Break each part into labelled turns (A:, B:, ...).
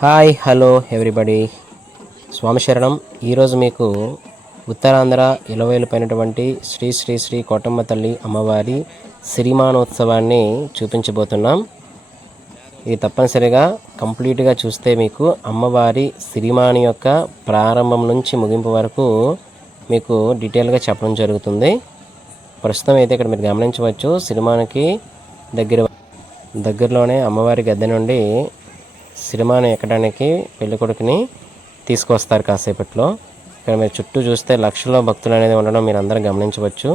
A: Hi hello everybody. స్వామి శరణం. ఈరోజు మీకు ఉత్తరాంధ్ర ఇలవేలుపైనటువంటి శ్రీ శ్రీ శ్రీ కోటమ్మ తల్లి అమ్మవారి సిరిమానోత్సవాన్ని చూపించబోతున్నాం. ఇది తప్పనిసరిగా కంప్లీట్గా చూస్తే మీకు అమ్మవారి సిరిమాని యొక్క ప్రారంభం నుంచి ముగింపు వరకు మీకు డీటెయిల్గా చెప్పడం జరుగుతుంది. ప్రస్తుతం అయితే ఇక్కడ మీరు గమనించవచ్చు సిరిమానికి దగ్గర దగ్గరలోనే అమ్మవారి గద్దె నుండి సినిమాను ఎక్కడానికి పెళ్ళికొడుకుని తీసుకొస్తారు కాసేపట్లో. ఇక్కడ మీరు చుట్టూ చూస్తే లక్షల్లో భక్తులు అనేది ఉండడం మీరు అందరూ గమనించవచ్చు.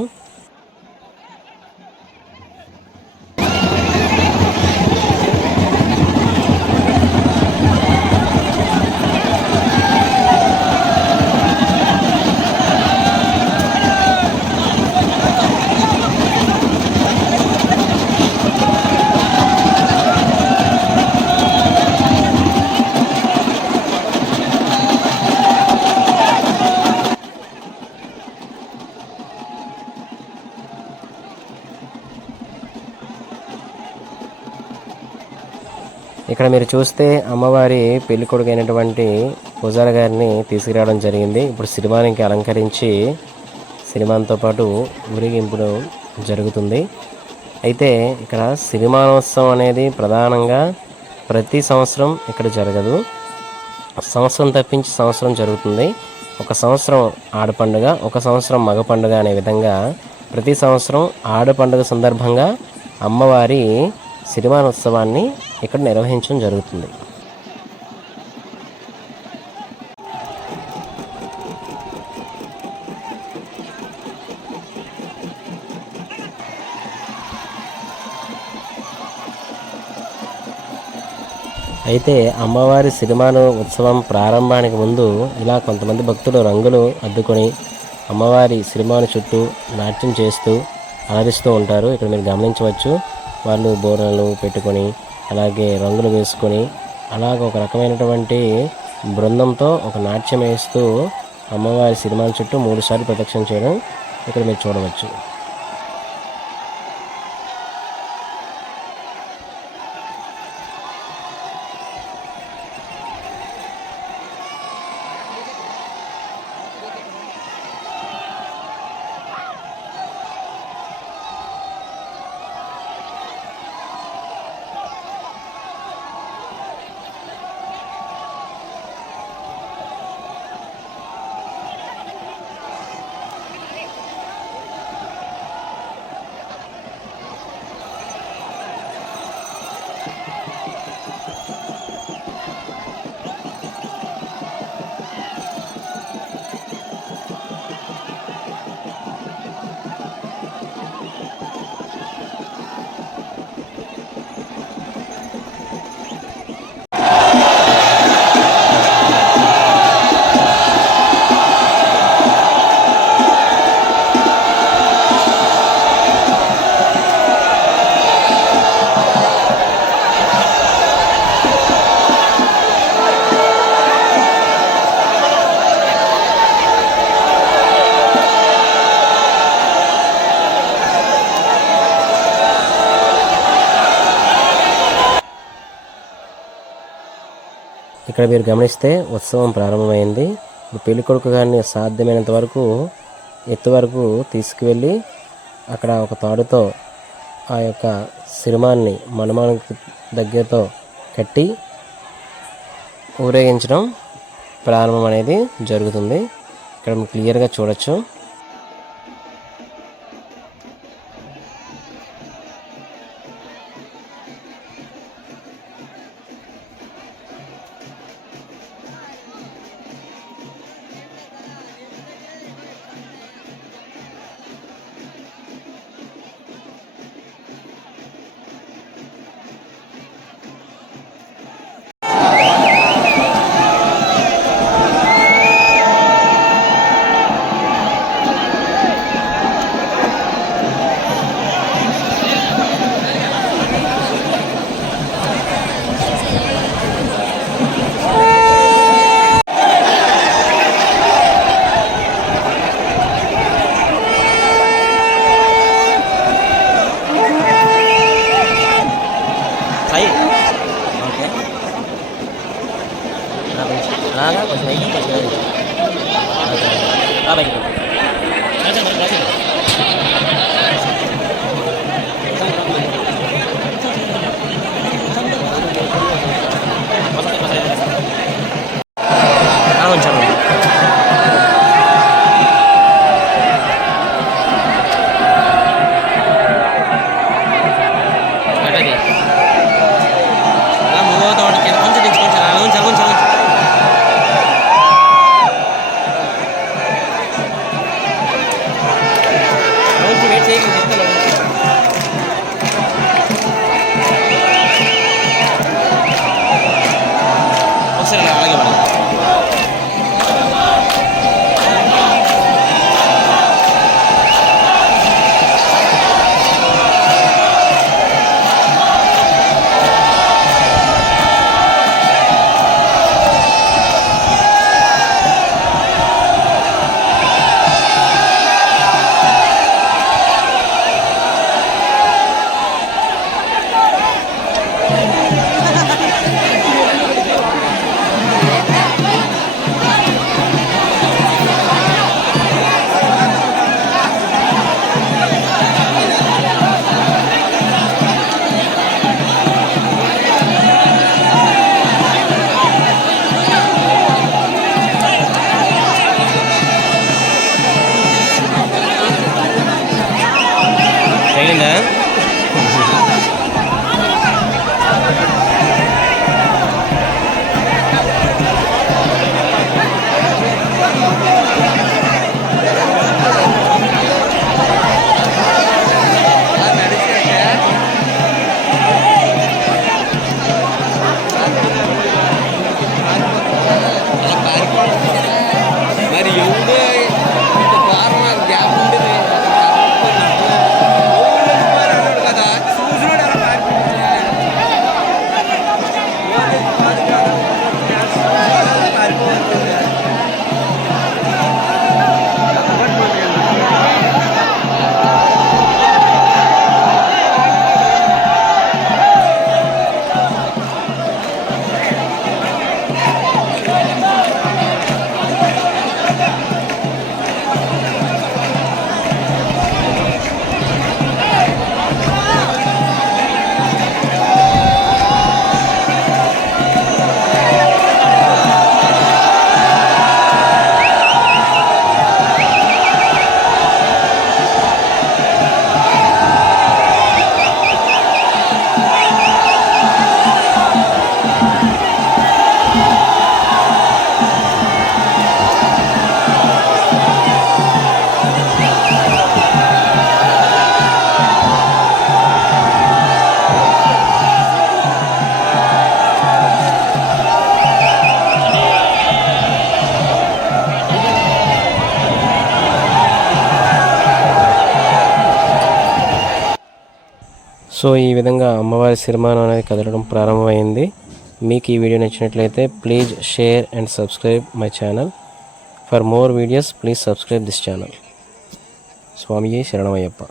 A: ఇక్కడ మీరు చూస్తే అమ్మవారి పెళ్ళికొడుకు అయినటువంటి పూజారి గారిని తీసుకురావడం జరిగింది. ఇప్పుడు సినిమానికి అలంకరించి సినిమాతో పాటు ఊరేగింపుడు జరుగుతుంది. అయితే ఇక్కడ సినిమానోత్సవం అనేది ప్రధానంగా ప్రతి సంవత్సరం ఇక్కడ జరగదు. సంవత్సరం తప్పించి సంవత్సరం జరుగుతుంది. ఒక సంవత్సరం ఆడ పండుగ ఒక సంవత్సరం మగ పండుగ అనే విధంగా ప్రతి సంవత్సరం ఆడ పండుగ సందర్భంగా అమ్మవారి సిరిమానోత్సవాన్ని ఇక్కడ నిర్వహించడం జరుగుతుంది. అయితే అమ్మవారి సిరిమాను ఉత్సవం ప్రారంభానికి ముందు ఇలా కొంతమంది భక్తులు రంగులు అద్దుకొని అమ్మవారి సిరిమాను చుట్టూ నాట్యం చేస్తూ అలరిస్తూ ఉంటారు. ఇక్కడ మీరు గమనించవచ్చు. వాళ్ళు బోరలు పెట్టుకొని అలాగే రంగులు వేసుకొని అలాగ ఒక రకమైనటువంటి బృందంతో ఒక నాట్యం వేస్తూ అమ్మవారి సినిమాల చుట్టూ మూడుసార్లు ప్రదక్షిణ చేయడం ఇక్కడ మీరు చూడవచ్చు. ఇక్కడ మీరు గమనిస్తే ఉత్సవం ప్రారంభమైంది. పెళ్ళి కొడుకు గారిని సాధ్యమైనంత వరకు ఎత్తు వరకు తీసుకువెళ్ళి అక్కడ ఒక తాడుతో ఆ యొక్క సిరిమాన్ని మనుమానికి దగ్గరతో కట్టి ఊరేగించడం ప్రారంభం అనేది జరుగుతుంది. ఇక్కడ క్లియర్గా చూడొచ్చు.
B: Gracias. பண்ணியிருந்தேன்
A: సో ఈ విధంగా అమ్మవారి సిరిమానం అనేది కదలడం ప్రారంభమైంది. మీకు ఈ వీడియో నచ్చినట్లయితే please share and subscribe my channel. For more videos please subscribe this channel. స్వామియే శరణమయ్యప్ప.